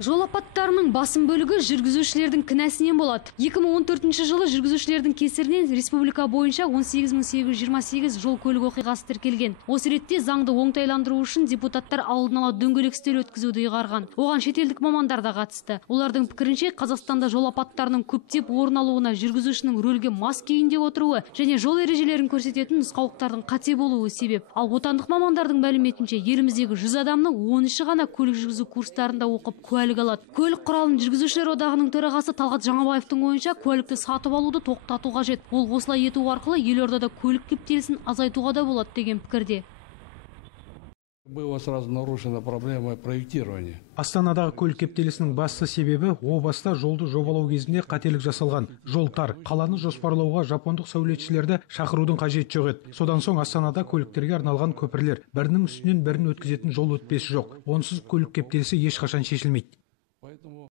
Жол апаттарының басым бөлігі жүргізушілердің кінәсінен болады. 2014 жылы жүргізушілердің кесірінен республика бойынша 18828 жол көлік оқиғасы тіркелген. Осы ретте заңды оңтайландыру үшін депутаттар алдын ала дөңгелек үстел өткізуді ұйғарған. Оған шетелдік мамандар да қатысты. Олардың пікірінше, Қазақстанда жол апаттарының көптеп орын алуына жүргізушінің рөлге мас күйінде отыруы және жол ережелерін көрсететін нұсқаулықтардың қате болуы себеп. Ал отандық мамандардың мәліметінше, еліміздегі 100 адамның 13-і ғана көлік жүргізу курстарында оқып куәлік алады. Көлік құралын жүргізушілер одағының төрағасы Талғат Жаңабаевтың ойынша, куәлікті сатып алуды тоқтату қажет. Ол осылай ету арқылы елордада көлік кептелісін азайтуға да болады деген пікірде. Была сразу нарушена проблема проектирования. Астанадағы көлік кептелісінің басты себебі о баста жолды жобалау кезінде қателік жасалған. Жол тар, қаланы жоспарлауға жапондық сәулетшілерді шақырудың қажеті жоқ еді. Содан соң Астанада көліктерге арналған көпірлер, бірінің үстінен бірін өткізетін жол өтпесі жоқ. Онсыз көлік кептелісі ешқашан шешілмейді.